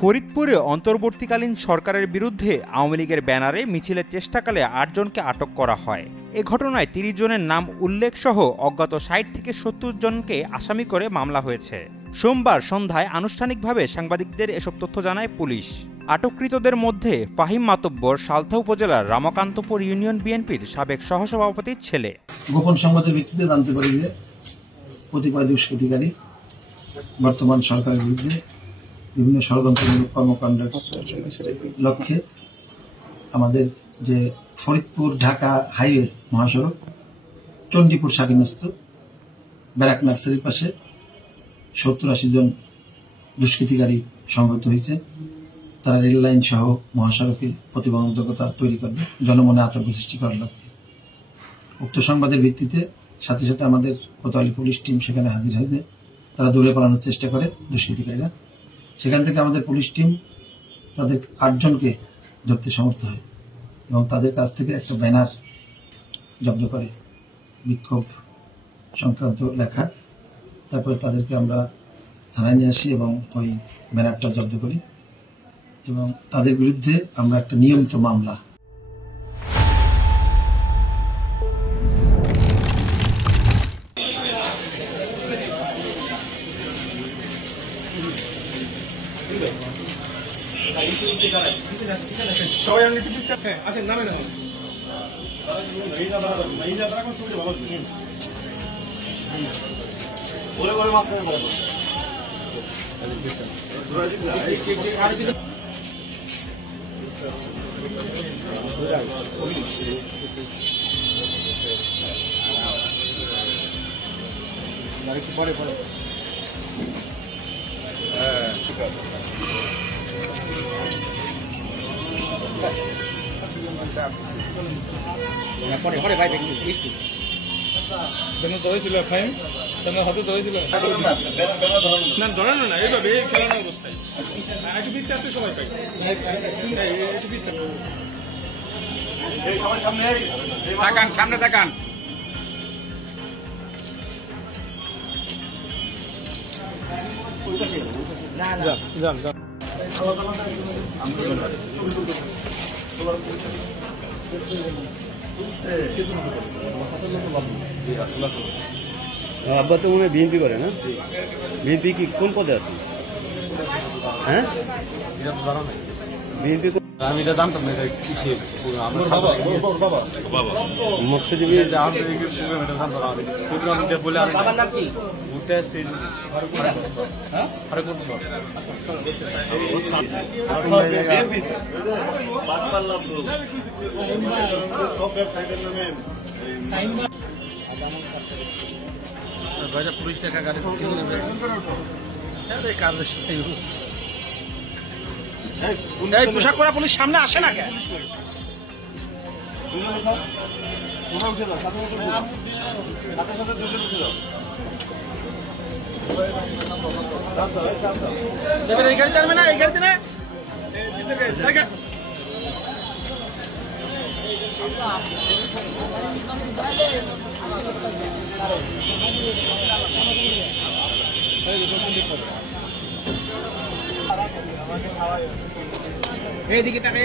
ফরিদপুরে অন্তর্বর্তীকালীন সরকারের বিরুদ্ধে আওয়ামী লীগের ব্যানারে মিছিলের চেষ্টাকালে ৮ জনকে আটক করা হয়। এ ঘটনায় ৩০ জনের নাম উল্লেখসহ অজ্ঞাত ৬০ থেকে ৭০ জনকে আসামি করে মামলা হয়েছে। সোমবার সন্ধ্যায় আনুষ্ঠানিকভাবে সাংবাদিকদের এসব তথ্য জানায় পুলিশ। আটককৃতদের মধ্যে ফাহিম মাতব্বর সালথা উপজেলার রামকান্তপুর ইউনিয়ন বিএনপির সাবেক সহসভাপতির ছেলে। গোপন সংবাদের ভিত্তিতে জানতে পারি যে কতিপয় দুষ্কৃতিকারী বর্তমান সরকারের বিরুদ্ধে বিভিন্ন ষড়যন্ত্রমূলক কর্মকাণ্ডের লক্ষ্যে আমাদের যে ফরিদপুর ঢাকা হাইওয়ে মহাসড়ক চণ্ডীপুর শাকিনস্ত ব্যারাক নার্সারির পাশে ৭০-৮০ জন দুষ্কৃতিকারী সংগঠিত হয়েছে। তারা রেল লাইন সহ মহাসড়কে প্রতিবন্ধকতা তৈরি করবে, জনমনে আতঙ্ক সৃষ্টি করার লক্ষ্যে। উক্ত সংবাদের ভিত্তিতে সাথে সাথে আমাদের কোতোয়ালি পুলিশ টিম সেখানে হাজির হয়ে তারা দূরে পালানোর চেষ্টা করে দুষ্কৃতিকারীরা। সেখান থেকে আমাদের পুলিশ টিম তাদের ৮ জনকে ধরতে সমর্থ হয় এবং তাদের কাছ থেকে একটা ব্যানার জব্দ করে, বিক্ষোভ সংক্রান্ত লেখা। তারপরে তাদেরকে আমরা থানায় নিয়ে আসি এবং ওই ব্যানারটা জব্দ করি এবং তাদের বিরুদ্ধে আমরা একটা নিয়মিত মামলা পরে পরে ভাই একটু ধরেছিল ফাইন তোমার হাতে ধরেছিল না ধরানো না, এইভাবে খেলানো অবস্থায় একটু বেশি আসলে সময় পাই একটু বেশি তাকান, সামনে তাকান। আব্বা তো মনে হয় বিএনপি করে না? বিএনপি কি কোন পদে আছে? হ্যাঁ বিএনপি আমি এটা জানতাম না, মৎস্যজীবী বলে পুলিশ টাকা গাড়ি পোশাক পরা পুলিশ সামনে আসে না কেন? এই গাড়ি চালবে না, এই গাড়িতে না এইদিকে তাকাই।